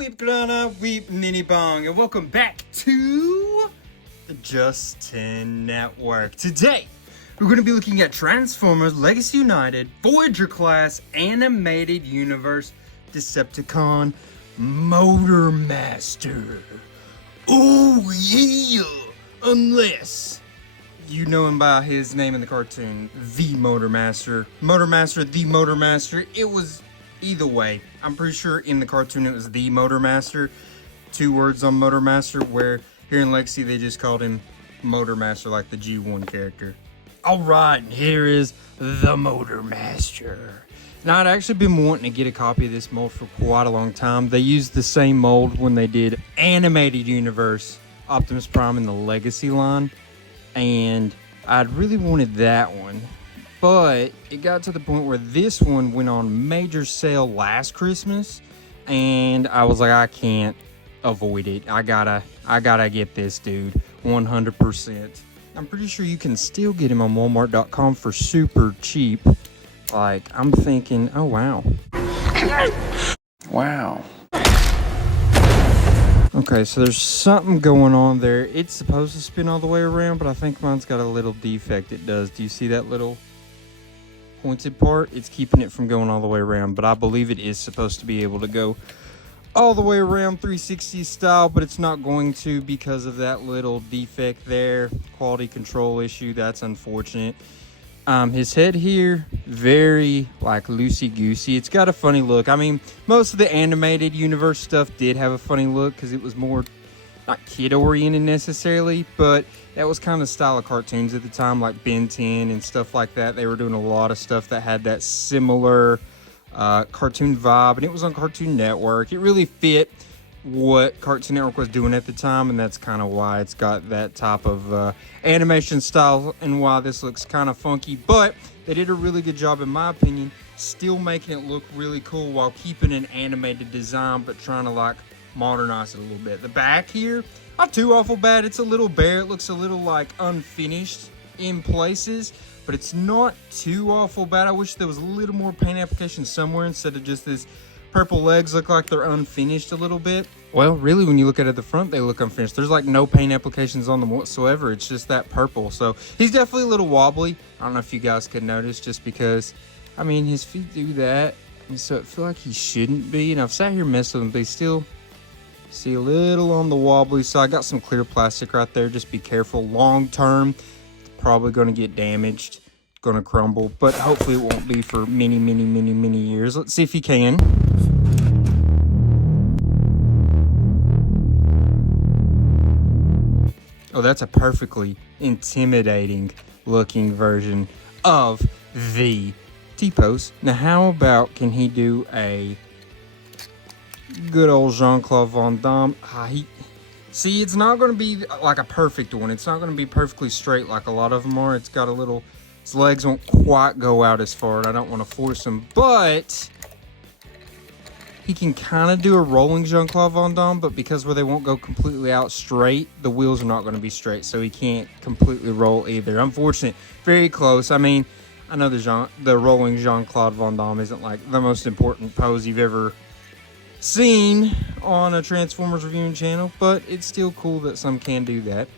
weep grana, weep ninny bong, and welcome back to the Just 10 Network. Today, we're going to be looking at Transformers Legacy United Voyager class animated universe Decepticon Motormaster. Oh yeah! Unless you know him by his name in the cartoon, the Motormaster. Motormaster, the Motormaster. It was either way. I'm pretty sure in the cartoon it was the Motormaster. 2 words on Motormaster, where here in Legacy they just called him Motormaster, like the G1 character. Alright, here is the Motormaster. Now, I'd actually been wanting to get a copy of this mold for quite a long time. They used the same mold when they did Animated Universe Optimus Prime in the Legacy line, and I'd really wanted that one. But it got to the point where this one went on major sale last Christmas, and I was like, I can't avoid it. I gotta get this dude 100%. I'm pretty sure you can still get him on Walmart.com for super cheap. Like, I'm thinking, oh wow. Wow. Okay, so there's something going on there. It's supposed to spin all the way around, but I think mine's got a little defect. It does. Do you see that little pointed part? It's keeping it from going all the way around, but I believe it is supposed to be able to go all the way around 360 style, but it's not going to because of that little defect there. Quality control issue. That's unfortunate. His head here, very like loosey-goosey. It's got a funny look. I mean, most of the animated universe stuff did have a funny look because it was more not kid-oriented necessarily, but that was kind of the style of cartoons at the time, like Ben 10 and stuff like that. They were doing a lot of stuff that had that similar cartoon vibe, and it was on Cartoon Network. It really fit what Cartoon Network was doing at the time, and that's kind of why it's got that type of animation style and why this looks kind of funky. But they did a really good job, in my opinion, still making it look really cool while keeping an animated design, but trying to like modernize it a little bit. The back here, not too awful bad. It's a little bare. It looks a little like unfinished in places, but it's not too awful bad. I wish there was a little more paint application somewhere instead of just this purple legs look like they're unfinished a little bit. Well, really, when you look at the front, they look unfinished. There's like no paint applications on them whatsoever. It's just that purple. So he's definitely a little wobbly. I don't know if you guys could notice, just because, I mean, his feet do that. And so I feel like he shouldn't be. And I've sat here messing with them, but they still see a little on the wobbly side. I got some clear plastic right there. Just be careful. Long term, it's probably going to get damaged. Going to crumble. But hopefully it won't be for many, many, many, many years. Let's see if he can. Oh, that's a perfectly intimidating looking version of the T-pose. Now, how about, can he do a good old Jean-Claude Van Damme? See, it's not going to be like a perfect one. It's not going to be perfectly straight like a lot of them are. It's got a little, his legs won't quite go out as far, and I don't want to force him, but he can kind of do a rolling Jean-Claude Van Damme, but because where they won't go completely out straight, the wheels are not going to be straight, so he can't completely roll either. Unfortunate. Very close. I mean, I know the rolling Jean-Claude Van Damme isn't like the most important pose you've ever seen on a Transformers reviewing channel, but it's still cool that some can do that.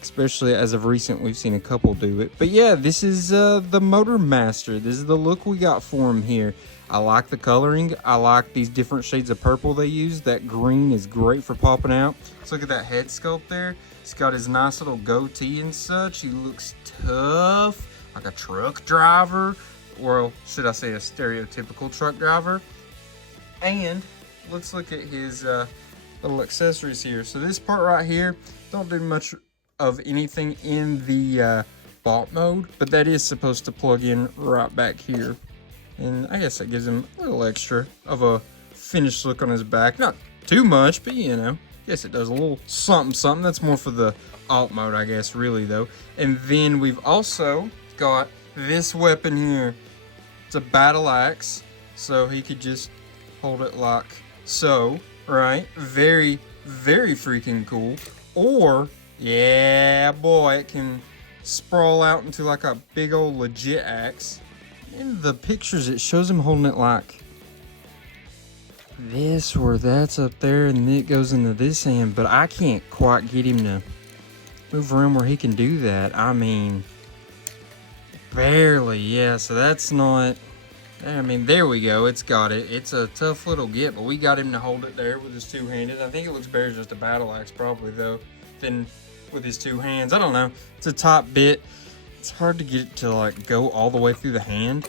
Especially as of recent, we've seen a couple do it. But yeah, this is the Motormaster. This is the look we got for him here. I like the coloring. I like these different shades of purple they use. That green is great for popping out. Let's look at that head sculpt there. He's got his nice little goatee and such. He looks tough, like a truck driver. Or should I say a stereotypical truck driver. And let's look at his little accessories here. So this part right here, don't do much of anything in the vault mode, but that is supposed to plug in right back here. And I guess that gives him a little extra of a finished look on his back. Not too much, but you know, I guess it does a little something, something. That's more for the alt mode, I guess, really, though. And then we've also got this weapon here. It's a battle axe, so he could just hold it like so, right? Very, very freaking cool. Or, yeah, boy, it can sprawl out into like a big old legit axe. In the pictures, it shows him holding it like this where that's up there and it goes into this hand, but I can't quite get him to move around where he can do that. I mean, barely, yeah, so that's not, I mean, there we go, it's got it. It's a tough little get, but we got him to hold it there with his two-handed. I think it looks better as just a battle axe probably, though, than with his two hands. I don't know, it's a top bit. It's hard to get it to, like, go all the way through the hand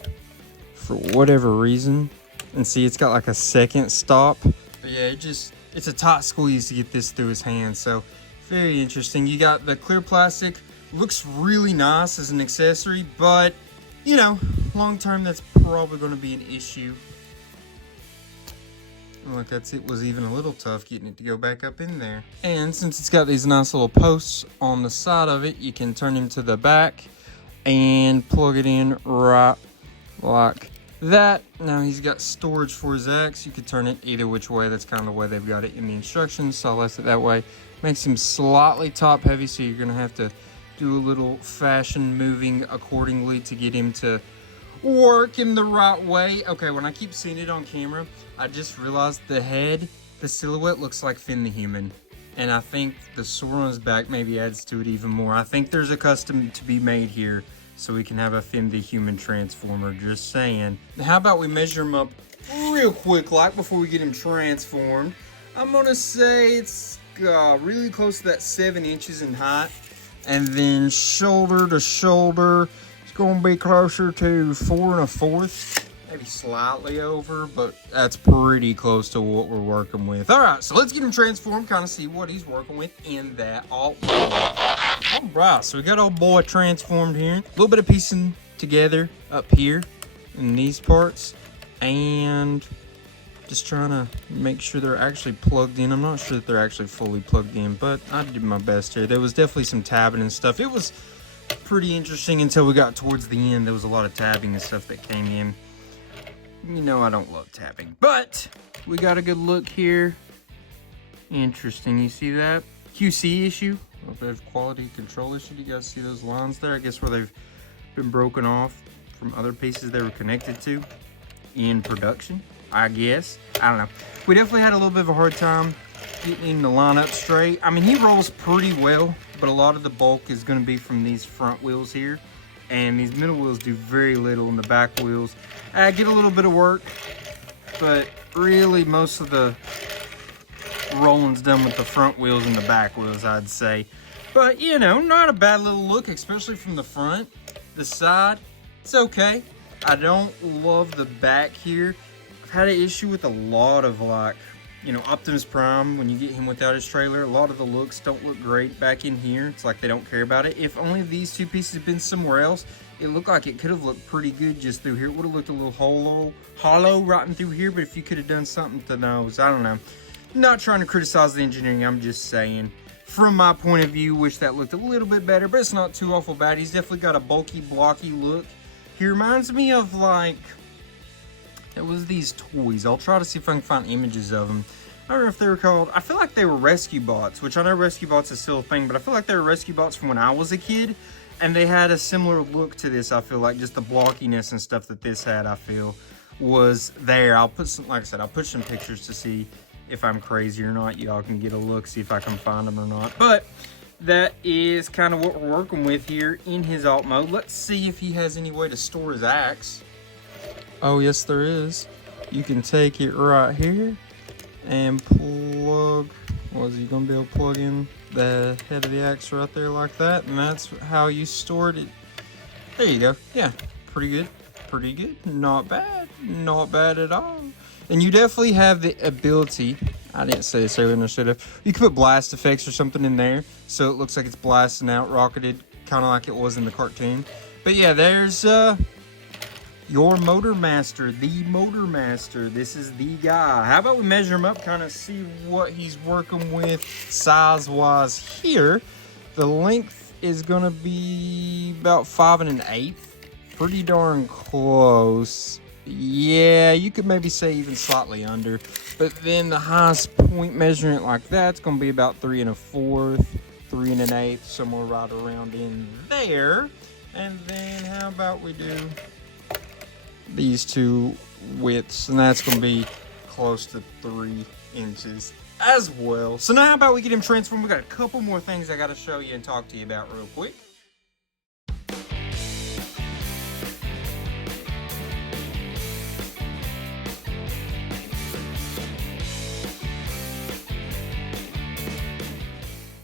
for whatever reason. And see, it's got like a second stop. But yeah, it's a tight squeeze to get this through his hand. So very interesting. You got the clear plastic. Looks really nice as an accessory, but you know, long term that's probably going to be an issue. Like it was even a little tough getting it to go back up in there. And since it's got these nice little posts on the side of it, you can turn him to the back and plug it in right like that. Now he's got storage for his axe. You could turn it either which way. That's kind of the way they've got it in the instructions, so I left it that way. Makes him slightly top heavy, so you're gonna have to do a little fashion moving accordingly to get him to work in the right way. Okay, when I keep seeing it on camera, I just realized the head, the silhouette looks like Finn the Human, and I think the sword on his back maybe adds to it even more. I think there's a custom to be made here so we can have a Finn the Human transformer, just saying. Now, how about we measure him up real quick, like before we get him transformed. I'm gonna say it's really close to that 7 inches in height. And then shoulder to shoulder, it's gonna be closer to 4 1/4. Maybe slightly over, but that's pretty close to what we're working with. All right, so let's get him transformed, kind of see what he's working with in that alt mode. All right, so we got old boy transformed here. A little bit of piecing together up here in these parts, and just trying to make sure they're actually plugged in. I'm not sure that they're actually fully plugged in, but I did my best here. There was definitely some tabbing and stuff. It was pretty interesting until we got towards the end. There was a lot of tabbing and stuff that came in. You know I don't love tapping, but we got a good look here. Interesting, you see that? QC issue, a bit of quality control issue. You guys see those lines there? I guess where they've been broken off from other pieces they were connected to in production, I guess. I don't know. We definitely had a little bit of a hard time getting him to line up straight. I mean, he rolls pretty well, but a lot of the bulk is going to be from these front wheels here. And these middle wheels do very little, and the back wheels get a little bit of work, but really most of the rolling's done with the front wheels and the back wheels, I'd say. But you know, not a bad little look, especially from the front. The side, it's okay. I don't love the back here. I've had an issue with a lot of, like, you know, Optimus Prime, when you get him without his trailer, a lot of the looks don't look great back in here. It's like they don't care about it. If only these two pieces had been somewhere else, it looked like it could have looked pretty good just through here. It would have looked a little hollow right in through here, but if you could have done something to those, I don't know. Not trying to criticize the engineering, I'm just saying, from my point of view, wish that looked a little bit better, but it's not too awful bad. He's definitely got a bulky, blocky look. He reminds me of, like, it was these toys. I'll try to see if I can find images of them. I don't know if they were called, I feel like they were rescue bots, which I know rescue bots is still a thing, but I feel like they were rescue bots from when I was a kid, and they had a similar look to this. I feel like just the blockiness and stuff that this had, I feel, was there. I'll put some, like I said, I'll put some pictures to see if I'm crazy or not. Y'all can get a look, see if I can find them or not. But that is kind of what we're working with here in his alt mode. Let's see if he has any way to store his axe. Oh, yes, there is. You can take it right here and plug, what is he gonna be able to plug in the head of the axe right there like that, and that's how you stored it. There you go. Yeah, pretty good, pretty good. Not bad at all. And you definitely have the ability, I didn't say this earlier, I should have, you could put blast effects or something in there so it looks like it's blasting out, rocketed, kind of like it was in the cartoon. But yeah, there's your Motormaster, the Motormaster. This is the guy. How about we measure him up, kind of see what he's working with size-wise here. The length is going to be about 5 1/8. Pretty darn close. Yeah, you could maybe say even slightly under. But then the highest point measuring it like that's going to be about 3 1/4, 3 1/8, somewhere right around in there. And then how about we do these two widths, and that's going to be close to 3 inches as well. So now how about we get him transformed? We got a couple more things I got to show you and talk to you about real quick.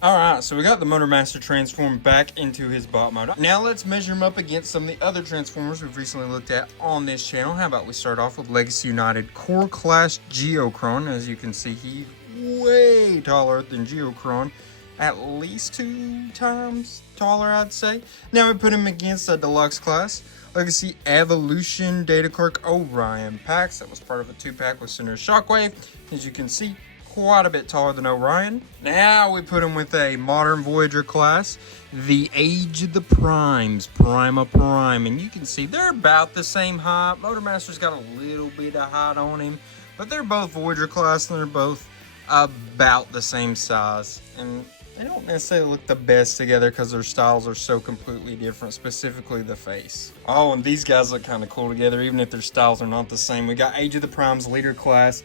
Alright, so we got the Motormaster transformed back into his bot mode. Now let's measure him up against some of the other Transformers we've recently looked at on this channel. How about we start off with Legacy United Core Class Geocron. As you can see, he's way taller than Geocron. At least 2 times taller, I'd say. Now we put him against a Deluxe Class Legacy Evolution Data Clerk Orion Packs. That was part of a 2-pack with Center Shockwave. As you can see, quite a bit taller than Orion. Now we put him with a modern Voyager class, the Age of the Primes, Prima Prime, and you can see they're about the same height. Motormaster's got a little bit of height on him, but they're both Voyager class and they're both about the same size. And they don't necessarily look the best together because their styles are so completely different, specifically the face. Oh, and these guys look kind of cool together, even if their styles are not the same. We got Age of the Primes leader class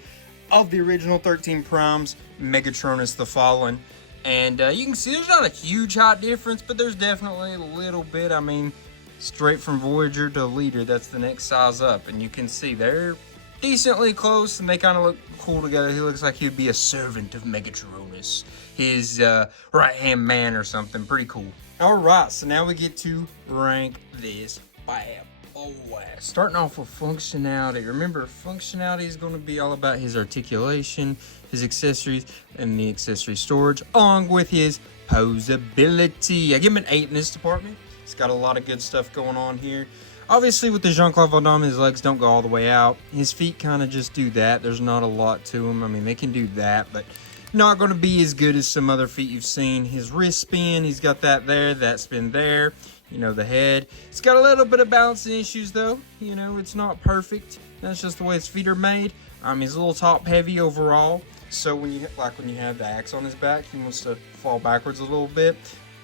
of the original 13 Primes, Megatronus the Fallen. And you can see there's not a huge height difference, but there's definitely a little bit. I mean, straight from Voyager to leader, that's the next size up. And you can see they're decently close and they kind of look cool together. He looks like he'd be a servant of Megatronus, his right-hand man or something. Pretty cool. Alright, so now we get to rank this bad. Starting off with functionality. Remember, functionality is going to be all about his articulation, his accessories, and the accessory storage, along with his posability. I give him an 8 in this department. It's got a lot of good stuff going on here. Obviously, with the Jean-Claude Van Damme, his legs don't go all the way out. His feet kind of just do that. There's not a lot to them. I mean, they can do that, but not going to be as good as some other feet you've seen. His wrist spin, he's got that there, that spin there. You know, the head. It's got a little bit of balancing issues, though. You know, it's not perfect. That's just the way his feet are made. He's a little top heavy overall. So when you have the axe on his back, he wants to fall backwards a little bit.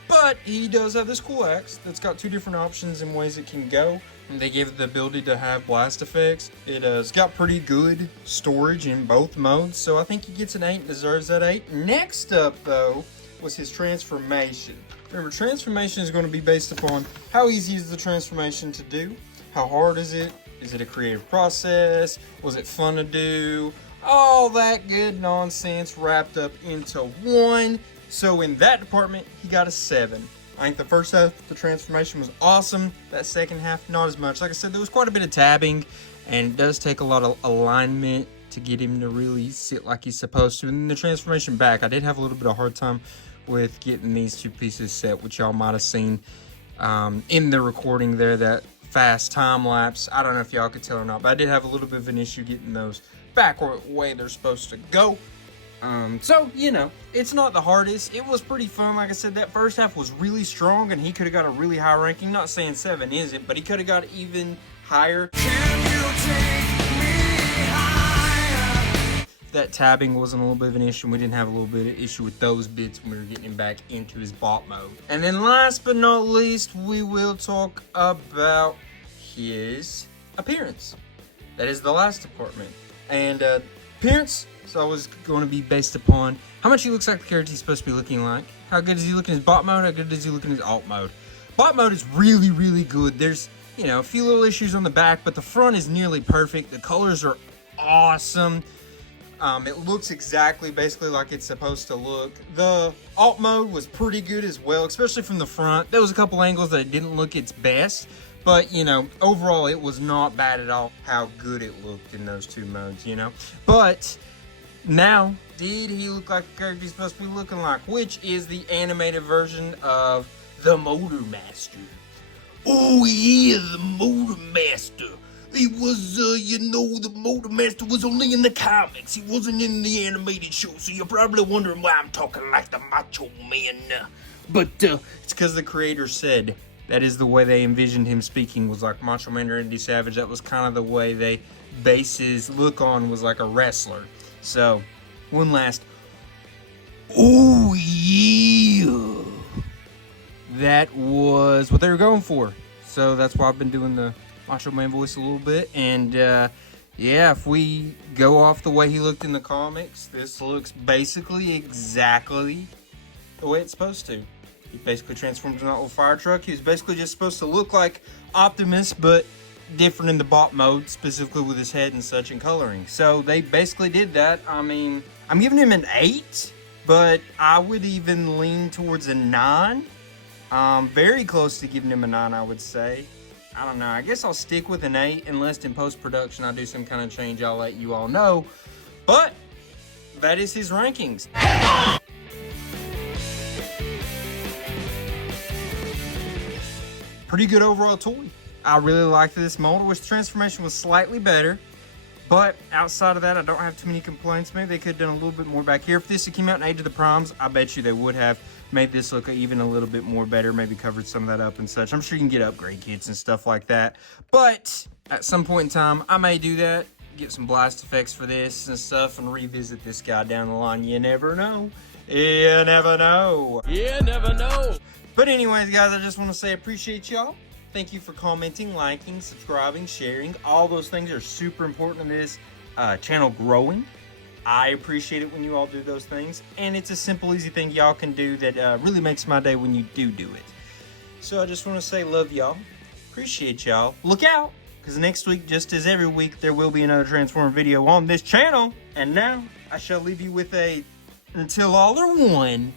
But he does have this cool axe that's got 2 different options and ways it can go. And they gave it the ability to have blast effects. It's got pretty good storage in both modes. So I think he gets an 8 and deserves that 8. Next up, though, was his transformation. Remember, transformation is going to be based upon how easy is the transformation to do, how hard is it a creative process, was it fun to do, all that good nonsense wrapped up into one. So in that department, he got a 7. I think the first half of the transformation was awesome. That second half, not as much. Like I said, there was quite a bit of tabbing, and it does take a lot of alignment to get him to really sit like he's supposed to. And then the transformation back, I did have a little bit of a hard time with getting these 2 pieces set, which y'all might have seen in the recording there, that fast time lapse. I don't know if y'all could tell or not, but I did have a little bit of an issue getting those back way they're supposed to go. So, you know, it's not the hardest. It was pretty fun. Like I said, that first half was really strong, and he could have got a really high ranking. Not saying 7 isn't, but he could have got even higher. Can you take me higher? That tabbing wasn't a little bit of an issue. We didn't have a little bit of issue with those bits when we were getting him back into his bot mode. And then last but not least, we will talk about his appearance. That is the last department. And appearance is always going to be based upon how much he looks like the character he's supposed to be looking like. How good does he look in his bot mode? How good does he look in his alt mode? Bot mode is really, really good. There's, you know, a few little issues on the back, but the front is nearly perfect. The colors are awesome. It looks basically like it's supposed to look. The alt mode was pretty good as well, especially from the front. There was a couple angles that it didn't look its best, but, you know, overall it was not bad at all how good it looked in those 2 modes, you know. But now, did he look like the character he's supposed to be looking like, which is the animated version of the Motormaster. Oh yeah, the Motormaster. He was, you know, the Motormaster was only in the comics. He wasn't in the animated show, so you're probably wondering why I'm talking like the Macho Man. But, it's because the creator said that is the way they envisioned him speaking, was like Macho Man or Randy Savage. That was kind of the way they base his look on, was like a wrestler. So, one last, oh yeah. That was what they were going for. So that's why I've been doing the Macho Man voice a little bit, and yeah, if we go off the way he looked in the comics, this looks basically exactly the way it's supposed to. He basically transformed into that little fire truck. He was basically just supposed to look like Optimus, but different in the bot mode, specifically with his head and such and coloring. So they basically did that. I mean, I'm giving him an 8, but I would even lean towards a 9. Very close to giving him a 9, I would say. I don't know. I guess I'll stick with an 8 unless in post-production I do some kind of change. I'll let you all know. But that is his rankings. Pretty good overall toy. I really liked this mold. Wish the transformation was slightly better, but outside of that, I don't have too many complaints. Maybe they could have done a little bit more back here. If this had came out in Age of the Primes, I bet you they would have made this look even a little bit more better, maybe covered some of that up and such. I'm sure you can get upgrade kits and stuff like that, but at some point in time, I may do that, get some blast effects for this and stuff, and revisit this guy down the line. You never know. You never know. You never know. But anyways, guys, I just want to say I appreciate y'all. Thank you for commenting, liking, subscribing, sharing. All those things are super important in this channel growing. I appreciate it when you all do those things. And it's a simple, easy thing y'all can do that really makes my day when you do it. So I just want to say love y'all. Appreciate y'all. Look out, because next week, just as every week, there will be another Transformer video on this channel. And now, I shall leave you with a until all are one.